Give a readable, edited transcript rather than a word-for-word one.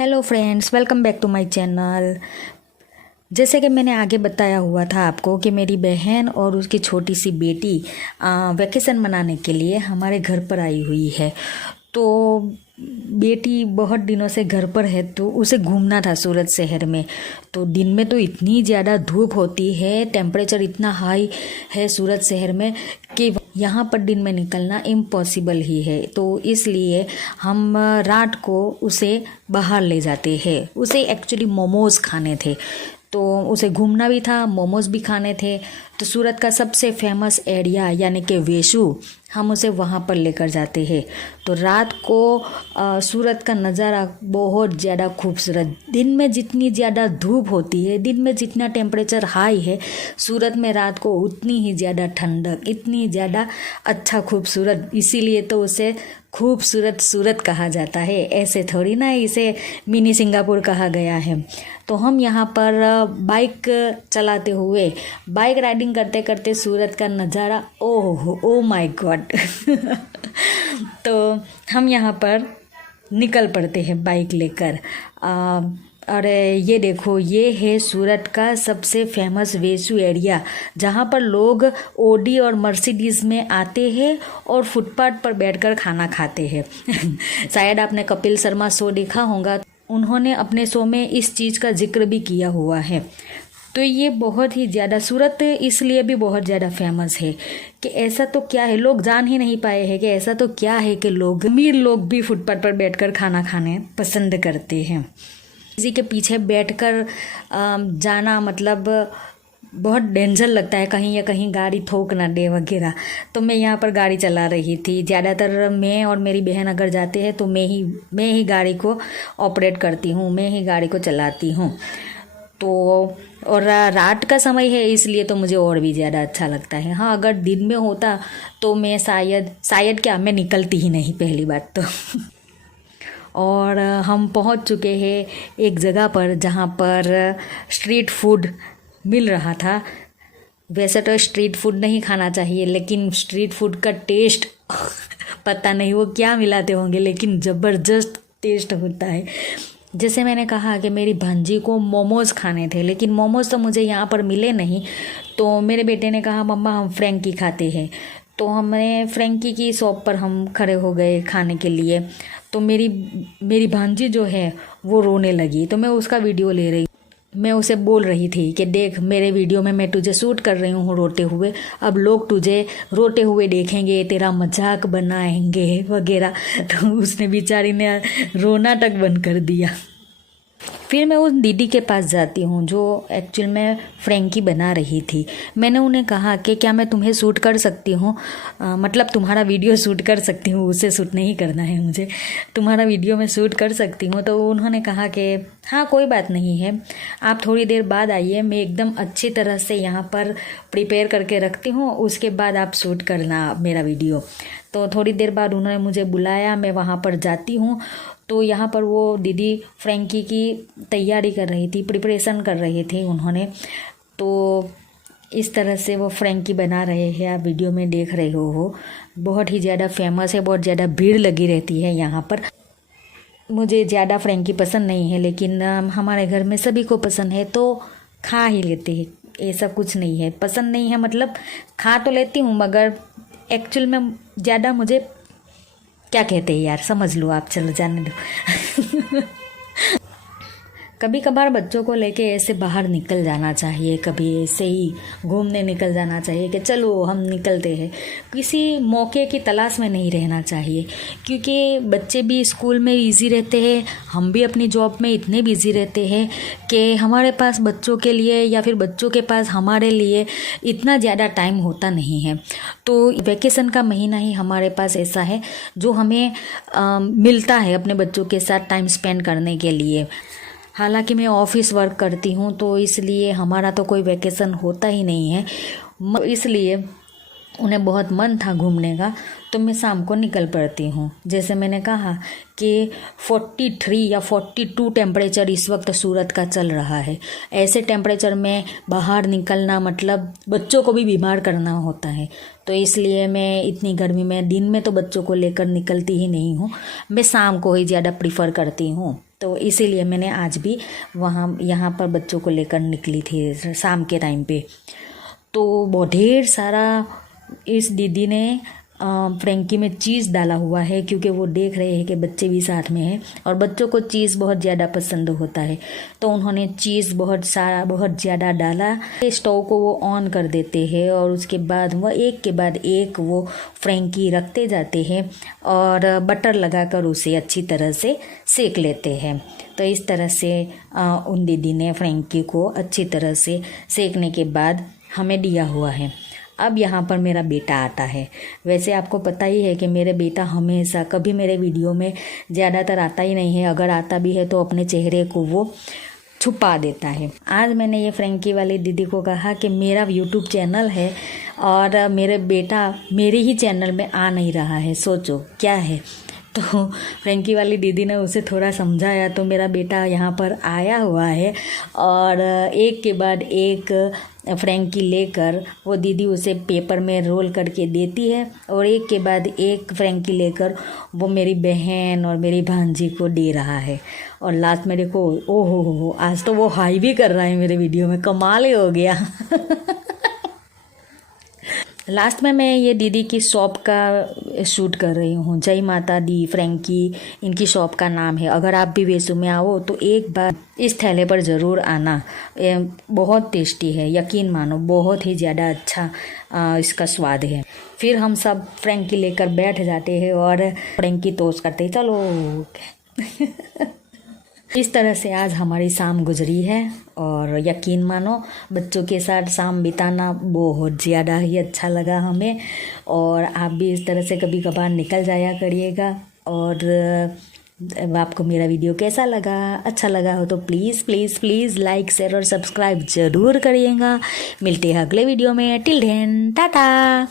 Hello friends, welcome back to my channel. जैसे कि मैंने आगे बताया हुआ था आपको कि मेरी बहन और उसकी छोटी सी बेटी वैकेशन मनाने के लिए हमारे घर पर आई हुई है। तो बेटी बहुत दिनों से घर पर है तो उसे घूमना था सूरत शहर में। तो दिन में तो इतनी ज़्यादा धूप होती है, टेम्परेचर इतना हाई है सूरत शहर में कि यहाँ पर दिन में निकलना इम्पॉसिबल ही है। तो इसलिए हम रात को उसे बाहर ले जाते हैं। उसे एक्चुअली मोमोज़ खाने थे, तो उसे घूमना भी था, मोमोज़ भी खाने थे। तो सूरत का सबसे फेमस एरिया यानी कि वेशू, हम उसे वहाँ पर लेकर जाते हैं। तो रात को सूरत का नज़ारा बहुत ज़्यादा खूबसूरत। दिन में जितनी ज़्यादा धूप होती है, दिन में जितना टेम्परेचर हाई है, सूरत में रात को उतनी ही ज़्यादा ठंडक, इतनी ज़्यादा अच्छा खूबसूरत। इसीलिए तो उसे खूबसूरत सूरत कहा जाता है, ऐसे थोड़ी ना इसे मिनी सिंगापुर कहा गया है। तो हम यहाँ पर बाइक चलाते हुए, बाइक राइडिंग करते करते सूरत का नज़ारा, ओ माय गॉड तो हम यहाँ पर निकल पड़ते हैं बाइक लेकर। और ये देखो, ये है सूरत का सबसे फेमस वेसू एरिया, जहाँ पर लोग ओडी और मर्सिडीज़ में आते हैं और फुटपाथ पर बैठकर खाना खाते हैं शायद आपने कपिल शर्मा शो देखा होगा, उन्होंने अपने शो में इस चीज़ का जिक्र भी किया हुआ है। तो ये बहुत ही ज़्यादा, सूरत इसलिए भी बहुत ज़्यादा फेमस है कि ऐसा तो क्या है, लोग जान ही नहीं पाए हैं कि ऐसा तो क्या है कि लोग, अमीर लोग भी फुटपाथ पर बैठकर खाना खाने पसंद करते हैं। किसी के पीछे बैठकर जाना मतलब बहुत डेंजर लगता है, कहीं या कहीं गाड़ी ठोक ना दे वगैरह। तो मैं यहाँ पर गाड़ी चला रही थी। ज़्यादातर मैं और मेरी बहन अगर जाते हैं तो मैं ही गाड़ी को ऑपरेट करती हूँ, मैं ही गाड़ी को चलाती हूँ। तो और रात का समय है इसलिए तो मुझे और भी ज़्यादा अच्छा लगता है। हाँ, अगर दिन में होता तो मैं शायद क्या, मैं निकलती ही नहीं पहली बात तो और हम पहुंच चुके हैं एक जगह पर जहां पर स्ट्रीट फूड मिल रहा था। वैसे तो स्ट्रीट फूड नहीं खाना चाहिए, लेकिन स्ट्रीट फूड का टेस्ट पता नहीं वो क्या मिलाते होंगे, लेकिन ज़बरदस्त टेस्ट होता है। जैसे मैंने कहा कि मेरी भांजी को मोमोज़ खाने थे, लेकिन मोमोज़ तो मुझे यहाँ पर मिले नहीं। तो मेरे बेटे ने कहा मम्मा हम फ्रैंकी खाते हैं। तो हमने फ्रैंकी की शॉप पर हम खड़े हो गए खाने के लिए। तो मेरी भांजी जो है वो रोने लगी, तो मैं उसका वीडियो ले रही, मैं उसे बोल रही थी कि देख, मेरे वीडियो में मैं तुझे शूट कर रही हूँ रोते हुए, अब लोग तुझे रोते हुए देखेंगे, तेरा मजाक बनाएंगे वगैरह। तो उसने बेचारी ने रोना तक बंद कर दिया। फिर मैं उस दीदी के पास जाती हूँ जो एक्चुअल में फ्रैंकी बना रही थी। मैंने उन्हें कहा कि क्या मैं तुम्हें शूट कर सकती हूँ, मतलब तुम्हारा वीडियो शूट कर सकती हूँ, उसे शूट नहीं करना है मुझे, तुम्हारा वीडियो में शूट कर सकती हूँ। तो उन्होंने कहा कि हाँ कोई बात नहीं है, आप थोड़ी देर बाद आइए, मैं एकदम अच्छी तरह से यहाँ पर प्रिपेयर करके रखती हूँ, उसके बाद आप शूट करना मेरा वीडियो। तो थोड़ी देर बाद उन्होंने मुझे बुलाया, मैं वहाँ पर जाती हूँ। तो यहाँ पर वो दीदी फ्रैंकी की तैयारी कर रही थी, प्रिपरेशन कर रही थी उन्होंने। तो इस तरह से वो फ्रैंकी बना रहे हैं, आप वीडियो में देख रहे हो। बहुत ही ज़्यादा फेमस है, बहुत ज़्यादा भीड़ लगी रहती है यहाँ पर। मुझे ज़्यादा फ्रैंकी पसंद नहीं है, लेकिन हमारे घर में सभी को पसंद है तो खा ही लेते हैं। ऐसा कुछ नहीं है, पसंद नहीं है मतलब खा तो लेती हूँ, मगर एक्चुअल में ज़्यादा मुझे क्या कहते हैं यार, समझ लो आप, चलो जाने दो कभी कभार बच्चों को लेके ऐसे बाहर निकल जाना चाहिए, कभी ऐसे ही घूमने निकल जाना चाहिए कि चलो हम निकलते हैं। किसी मौके की तलाश में नहीं रहना चाहिए, क्योंकि बच्चे भी स्कूल में बिज़ी रहते हैं, हम भी अपनी जॉब में इतने बिज़ी रहते हैं कि हमारे पास बच्चों के लिए या फिर बच्चों के पास हमारे लिए इतना ज़्यादा टाइम होता नहीं है। तो वैकेशन का महीना ही हमारे पास ऐसा है जो हमें मिलता है अपने बच्चों के साथ टाइम स्पेंड करने के लिए। हालांकि मैं ऑफिस वर्क करती हूँ तो इसलिए हमारा तो कोई वैकेशन होता ही नहीं है, इसलिए उन्हें बहुत मन था घूमने का तो मैं शाम को निकल पड़ती हूँ। जैसे मैंने कहा कि 43 या 42 टेम्परेचर इस वक्त सूरत का चल रहा है। ऐसे टेम्परेचर में बाहर निकलना मतलब बच्चों को भी बीमार करना होता है। तो इसलिए मैं इतनी गर्मी में दिन में तो बच्चों को लेकर निकलती ही नहीं हूँ, मैं शाम को ही ज़्यादा प्रीफर करती हूँ। तो इसीलिए मैंने आज भी यहाँ पर बच्चों को लेकर निकली थी शाम के टाइम पे। तो बहुत ढेर सारा इस दीदी ने फ्रेंकी में चीज़ डाला हुआ है, क्योंकि वो देख रहे हैं कि बच्चे भी साथ में हैं और बच्चों को चीज़ बहुत ज़्यादा पसंद होता है। तो उन्होंने चीज़ बहुत ज़्यादा डाला। स्टोव को वो ऑन कर देते हैं और उसके बाद वह एक के बाद एक वो फ्रेंकी रखते जाते हैं और बटर लगाकर उसे अच्छी तरह से सेक लेते हैं। तो इस तरह से उन दीदी ने फ्रेंकी को अच्छी तरह से सेकने के बाद हमें दिया हुआ है। अब यहाँ पर मेरा बेटा आता है। वैसे आपको पता ही है कि मेरे बेटा हमेशा कभी मेरे वीडियो में ज़्यादातर आता ही नहीं है, अगर आता भी है तो अपने चेहरे को वो छुपा देता है। आज मैंने ये फ्रेंकी वाली दीदी को कहा कि मेरा यूट्यूब चैनल है और मेरे बेटा मेरे ही चैनल में आ नहीं रहा है, सोचो क्या है। तो फ्रेंकी वाली दीदी ने उसे थोड़ा समझाया तो मेरा बेटा यहाँ पर आया हुआ है और एक के बाद एक फ्रेंकी लेकर वो दीदी उसे पेपर में रोल करके देती है और एक के बाद एक फ्रेंकी लेकर वो मेरी बहन और मेरी भांजी को दे रहा है। और लास्ट में देखो, ओहो हो, आज तो वो हाई भी कर रहा है मेरे वीडियो में, कमाल ही हो गया। लास्ट में मैं ये दीदी की शॉप का शूट कर रही हूँ। जय माता दी फ्रेंकी इनकी शॉप का नाम है। अगर आप भी वेसू में आओ तो एक बार इस थैले पर ज़रूर आना। बहुत टेस्टी है, यकीन मानो, बहुत ही ज़्यादा अच्छा इसका स्वाद है। फिर हम सब फ्रेंकी लेकर बैठ जाते हैं और फ्रेंकी टोस्ट करते हैं। चलो इस तरह से आज हमारी शाम गुजरी है और यकीन मानो बच्चों के साथ शाम बिताना बहुत ज़्यादा ही अच्छा लगा हमें। और आप भी इस तरह से कभी कभार निकल जाया करिएगा। और आपको मेरा वीडियो कैसा लगा, अच्छा लगा हो तो please please please like share और सब्सक्राइब ज़रूर करिएगा। मिलते हैं अगले वीडियो में। Till then Tata.